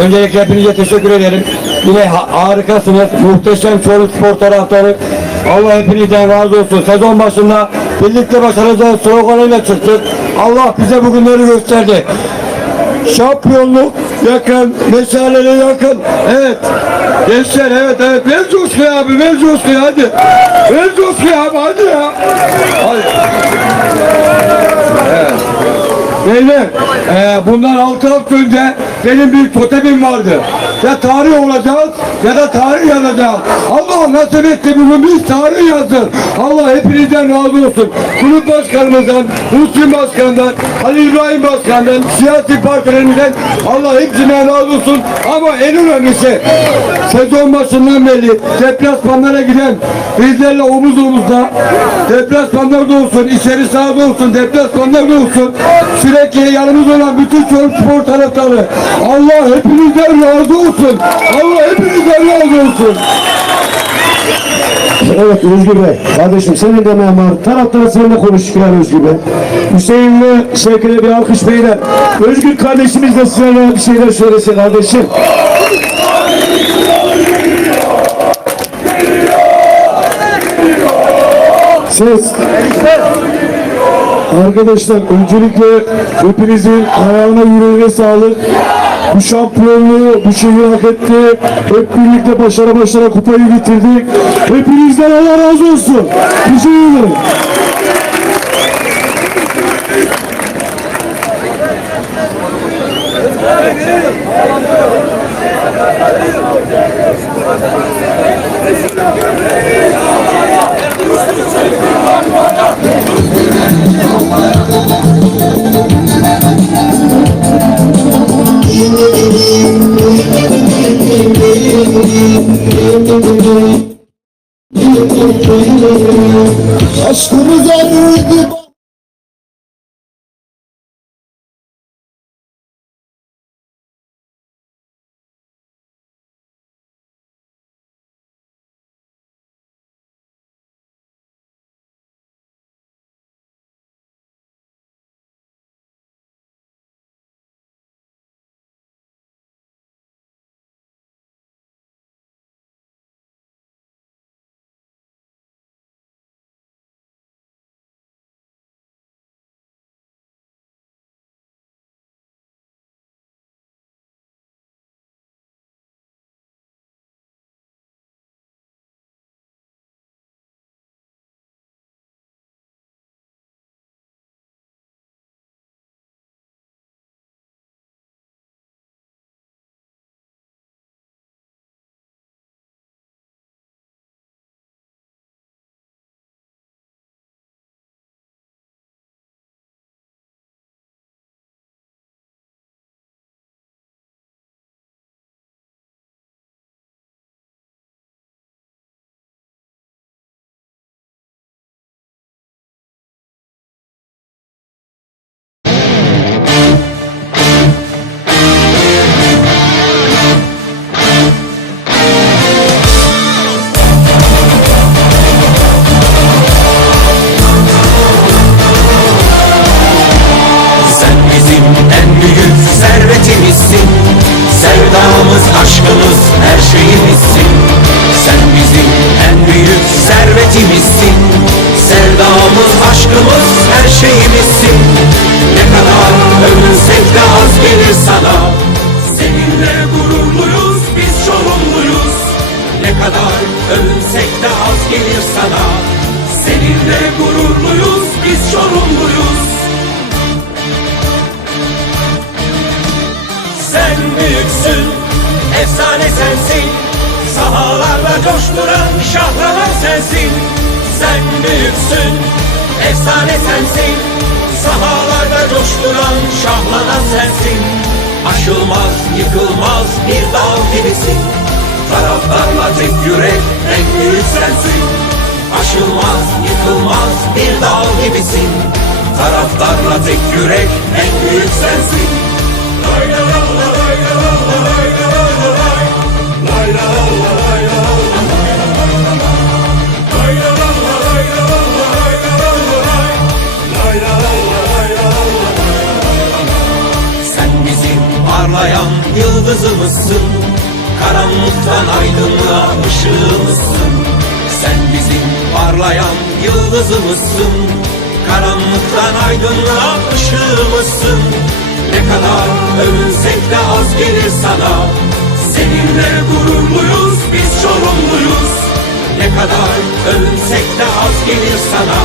Öncelikle hepinize teşekkür ederim. Yine ha- harikasınız. Muhteşem Çoruh Spor taraftarı. Allah hepinizden razı olsun. Sezon başında birlikte başaracağız sloganıyla çıktık. Allah bize bugünleri gösterdi. Şampiyonluk yakın, meşaleleri yakın. Evet. Gençler evet evet. Ver coşkuyu abi, ver coşkuyu hadi. Ver coşkuyu abi hadi ya. Hadi. Beyler, e, bundan altı hafta önce benim bir totemim vardı. Ya tarih olacağız ya da tarih yazacağız. Allah nasip etti bugün biz tarih yazdık. Allah hepinizden razı olsun. Kulüp başkanımızdan, Müslüm Başkan'dan, Ali İbrahim Başkan'dan, siyasi partilerimizden Allah hepsinden razı olsun. Ama en önemlisi sezon başından beri deplasmanlara giden bizlerle omuz omuzda deplasmanlarda olsun, içeri sahada olsun, deplasmanlarda olsun sürekli yanımızda olan bütün Spor taraftarı Allah hepinizden razı olsun. Allah hepinizden razı olsun. Evet Özgür Bey, kardeşim senin de memar. Taraftar seninle konuştuk yani Özgür Bey. Hüseyin'le Şevki'ne bir alkış beyler. Özgür kardeşimiz de size bir şeyler söylesin kardeşim. Ses. Arkadaşlar öncelikle hepinizin ayağına yüreğine sağlık. Bu şampiyonluğu bu şehir hak etti. Hep birlikte başara başara kupayı getirdik. Hepinizden Allah razı olsun. Teşekkür ederim. Aşkımız erdi gururluyuz, biz Çorumluyuz Sen büyüksün, efsane sensin. Sahalarda coşturan, şahlanan sensin. Sen büyüksün, efsane sensin. Sahalarda coşturan, şahlanan sensin. Aşılmaz, yıkılmaz bir dağ gibisin. Taraftarla tek yürek, en büyük sensin Aşılmaz, yıkılmaz bir dağ gibisin. Taraftarla tek yürek, en büyük sensin. Sen bizim parlayan yıldızımız övünsek de az gelir sana.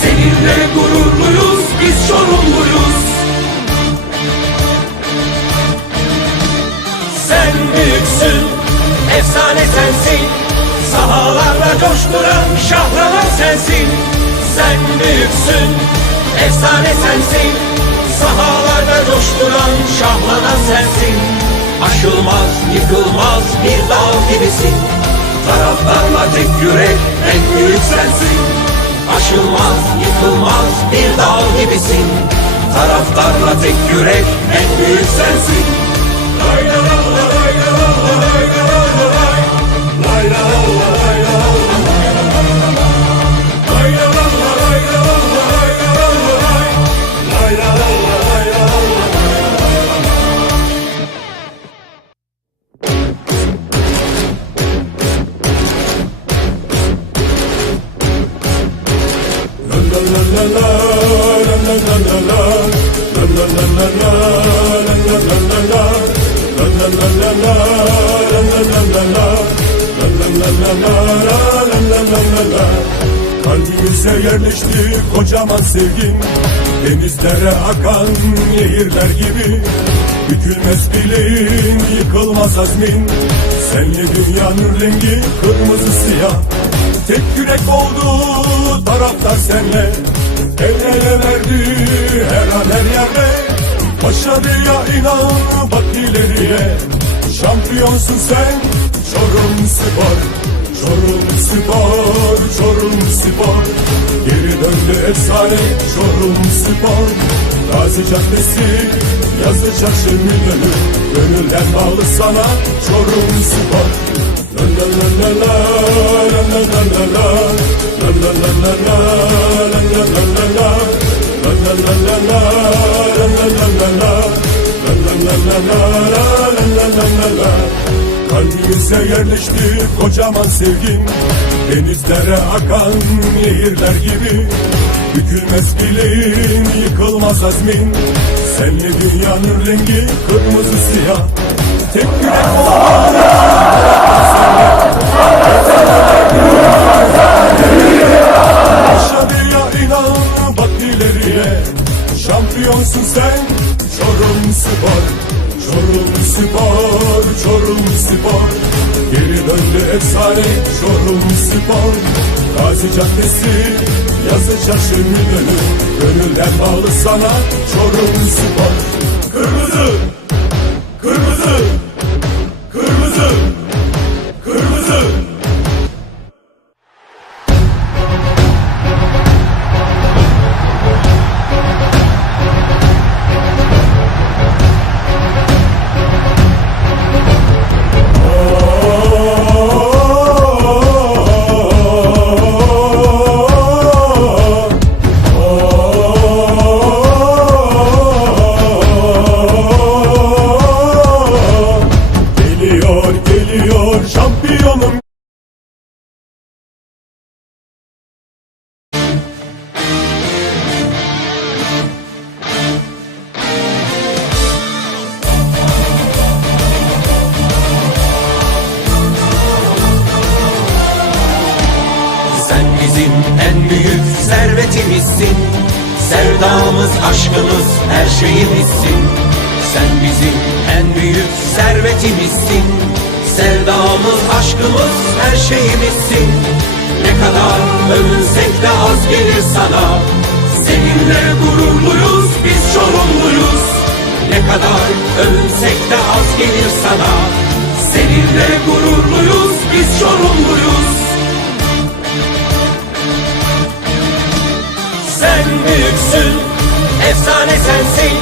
Seninle gururluyuz biz Çorumluyuz Sen büyüksün, efsane sensin. Sahalarda coşturan şahlanan sensin. Sen büyüksün, efsane sensin. Sahalarda coşturan şahlanan sensin. Aşılmaz, yıkılmaz bir dağ gibisin Taraftarla tek yürek, en büyük sensin. Aşılmaz, yıkılmaz bir dağ gibisin. Taraftarla tek yürek, en büyük sensin. Lay la la la lay la la la lay la la la lay. Lay la la la Tek yürek oldu taraftar senle. El ele verdi her an her yerde. Başarıya inan bak ileriye. Şampiyonsun sen Çorum Spor Çorum Spor, Çorum Spor. Geri döndü efsane Çorum Spor. Gazi Caddesi, yazı çarşı milönü Gönülden bağlı sana Çorum Spor Kalbimize yerleşti kocaman sevgin Denizlere akan nehirler gibi. Bükülmez bileğin, yıkılmaz azmin. Senle dünyanın rengi kırmızı siyah Tek yürek olan Başarıya inan bak Şampiyonsun sen Çorum Spor Çorum Spor Çorum Spor Geri döndü efsane Çorum Spor. Gazi Caddesi Yazı çarşı milönü Gönülden bağlı sana Çorum Spor her şeyimizsin. Sen bizim en büyük servetimizsin. Sevdamız, aşkımız, her şeyimizsin. Ne kadar övünsek de az gelir sana. Seninle gururluyuz, biz Çorumluyuz Ne kadar övünsek de az gelir sana. Seninle gururluyuz, biz Çorumluyuz Sen büyüksün, efsane sensin.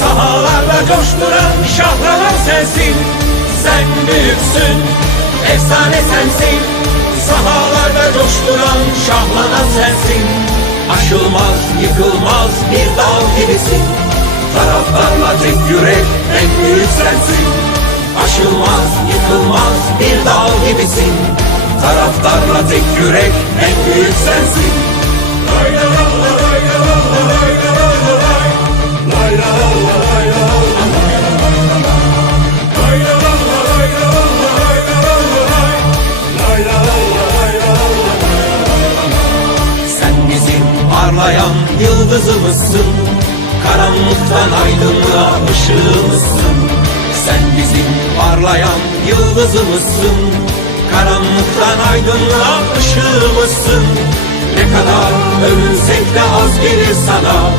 Sahalarda coşturan, şahlanan sensin. Sen büyüksün, efsane sensin. Sahalarda coşturan, şahlanan sensin. Aşılmaz, yıkılmaz bir dağ gibisin. Taraftarla tek yürek, en büyük sensin. Aşılmaz, yıkılmaz bir dağ gibisin. Taraftarla tek yürek en büyük sensin. Lay la la la yıldızımızsın Karanlıktan aydınlığa Ne kadar övünsek de az gelir sana.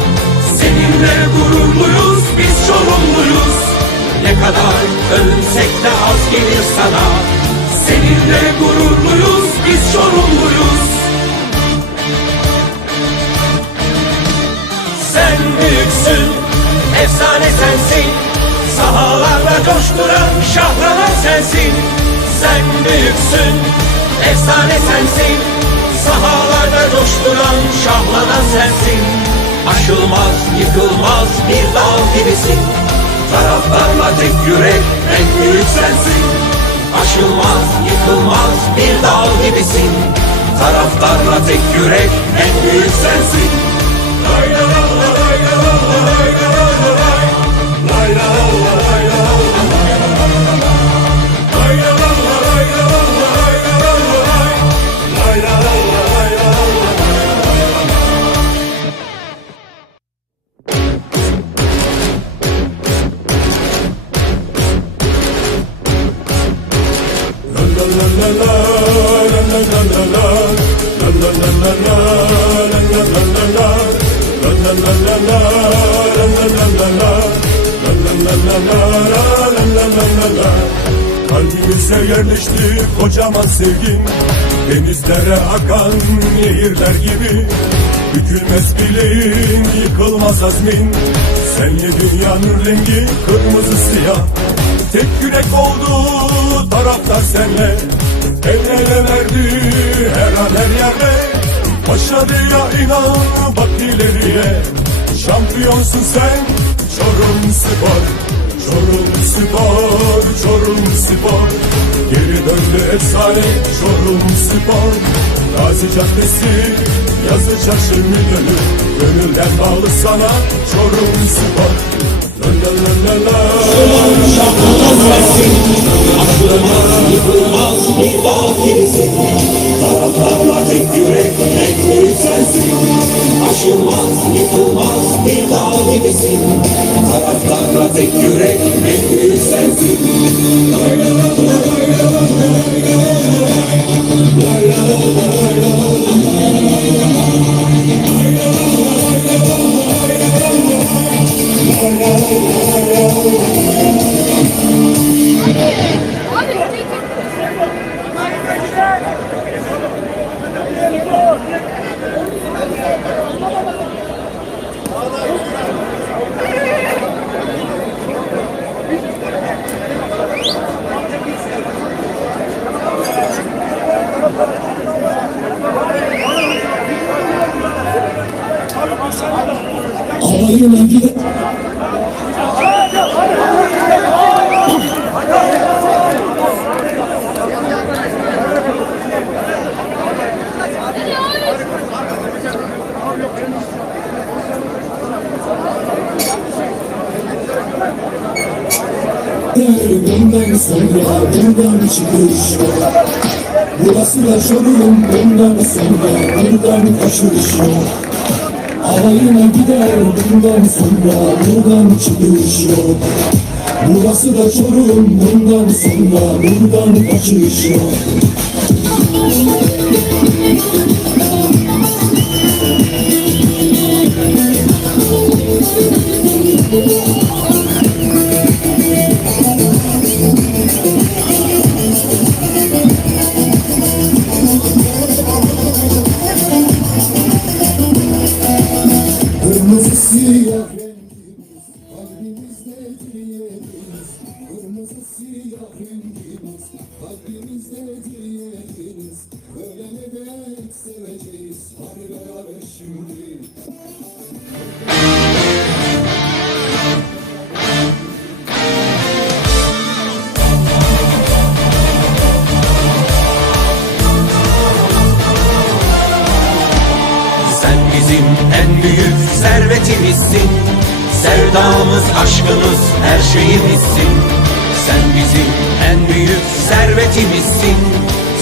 Seninle gururluyuz biz çorumluyuz Ne kadar övünsek de az gelir sana. Seninle gururluyuz biz çorumluyuz Sen büyüksün, efsane sensin. Sahalarda coşturan şahraman sensin Sen büyüksün, efsane sensin. Sahalarda coşturan şahlanan sensin. Aşılmaz, yıkılmaz bir dağ gibisin. Taraftarla tek yürek en büyük sensin. Aşılmaz, yıkılmaz bir dağ gibisin. Taraftarla tek yürek en büyük sensin. Lay la la la lay la la la lay la la la lay. Lay la la la sevgin. Denizlere akan nehirler gibi. Bükülmez bileğin, yıkılmaz azmin. Senle dünyanın rengi kırmızı siyah. Tek yürek oldu taraftar senle. El ele verdi her an her yerde. Başarıya inan bak ileriye. Şampiyonsun sen Çorum Spor Çorum Spor, Çorum Spor. Geri döndü efsane Çorum Spor. Gazi Caddesi, yazı çarşı milönü Gönülden bağlı sana Çorum Spor Aşılmaz, yıkılmaz bir dağ gibisin Taraftarla tek yürek en büyük sensin. Lay la Alayına gide. Bundan sonra buradan çıkış Burası Çorum bundan sonra buradan kaçış yok Alayına gider bundan sonra buradan çıkış yok. Burası da Çorum bundan sonra buradan kaçış yok Sevdamız, aşkımız, her şeyimizsin. Sen bizim en büyük servetimizsin.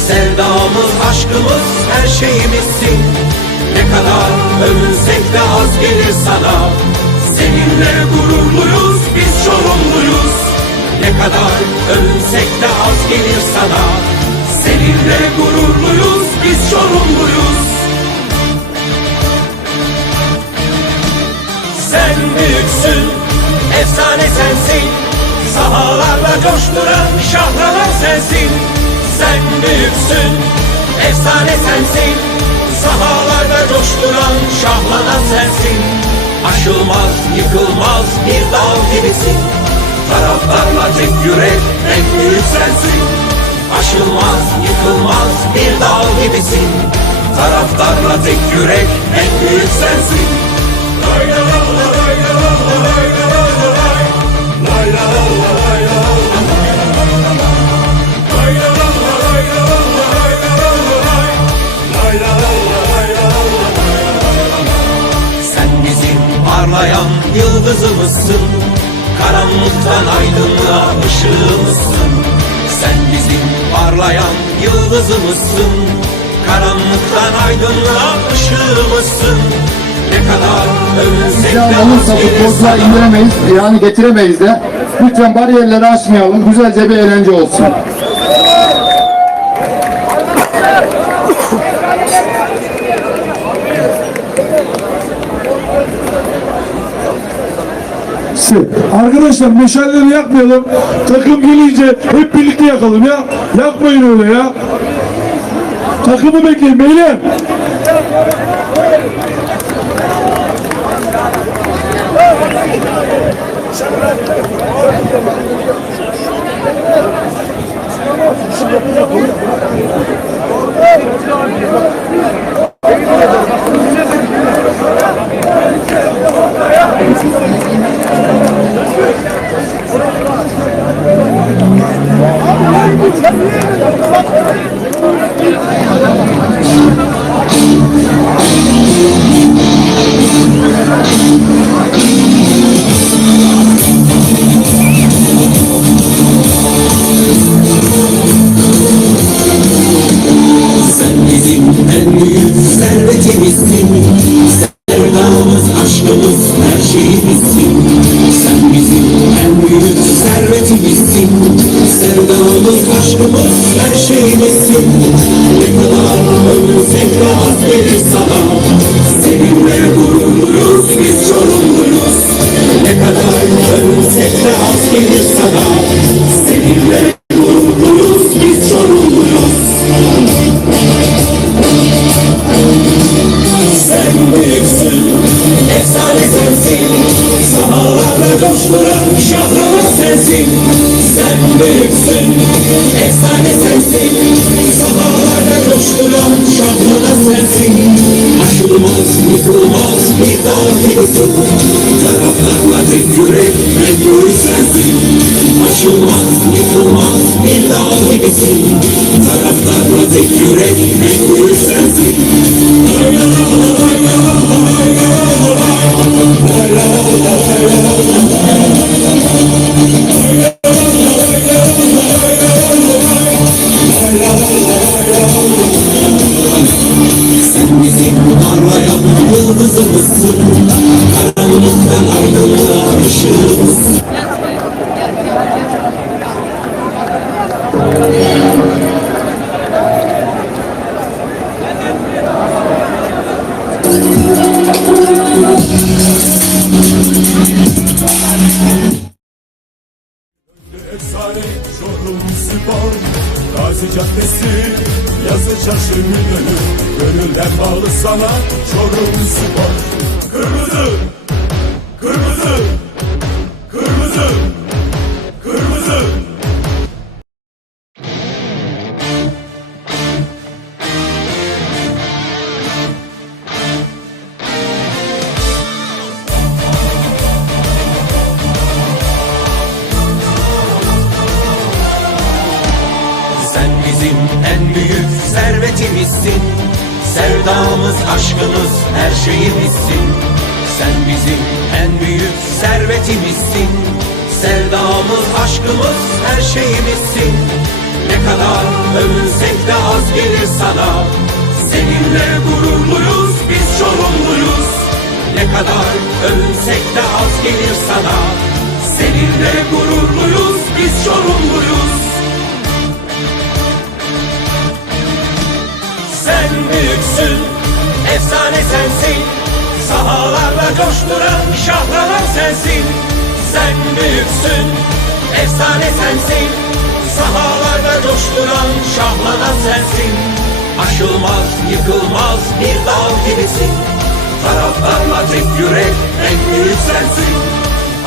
Sevdamız, aşkımız, her şeyimizsin. Ne kadar övünsek de az gelir sana. Seninle gururluyuz, biz çorumluyuz Ne kadar övünsek de az gelir sana. Seninle gururluyuz, biz çorumluyuz Sen büyüksün, efsane sensin. Sahalarda coşturan şahraman sensin. Sen büyüksün, efsane sensin. Sahalarda coşturan şahlanan sensin. Aşılmaz, yıkılmaz bir dağ gibisin. Taraftarla tek yürek, en büyük sensin. Aşılmaz, yıkılmaz bir dağ gibisin. Taraftarla tek yürek, en büyük sensin parlayan yıldızımızsın. Karanlıktan aydınlığa ışığımızsın. Sen bizim parlayan yıldızımızsın. Karanlıktan aydınlığa ışığımızsın. Ne kadar İmkan olursa futbolcular indiremeyiz, yani getiremeyiz de. Lütfen bariyerleri aşmayalım, güzelce bir eğlence olsun. Arkadaşlar meşaleleri yakmayalım. Takım gelince hep birlikte yakalım ya. Yakmayın öyle ya. Takımı bekleyin beyler. Sen coşturan şahraman sensin Sen büyüksün, efsane sensin Sahalarda coşturan şahraman sensin Aşılmaz, yıkılmaz bir dağ gibisin Taraflarla tek yürek, büyük sensin Aşılmaz, yıkılmaz bir dağ gibisin Taraflarla tek yürek, büyük sensin Sen bizim parlayan yıldızımızsın. Karanlıktan aydınlığa ışığımızsın Sahalarda coşturan, şahlanan sensin. Sen büyüksün, efsane sensin. Sahalarda coşturan, şahlanan sensin. Aşılmaz, yıkılmaz bir dağ gibisin. Taraftarla tek yürek, en büyük sensin.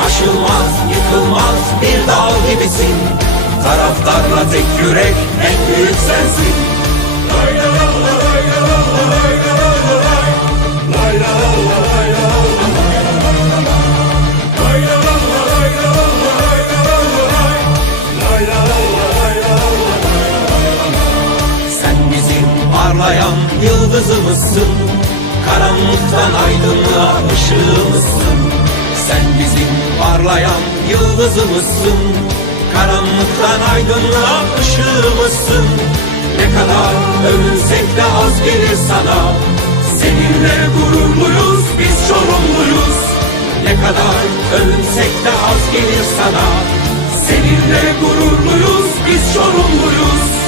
Aşılmaz, yıkılmaz bir dağ gibisin. Taraftarla tek yürek, en büyük sensin. Sen yıldızımızsın Karanlıktan aydınlığa ışığımızsın. Sen bizim parlayan yıldızımızsın. Karanlıktan aydınlığa ışığımızsın. Ne kadar övünsek de az gelir sana. Seninle gururluyuz biz çorumluyuz Ne kadar övünsek de az gelir sana. Seninle gururluyuz biz çorumluyuz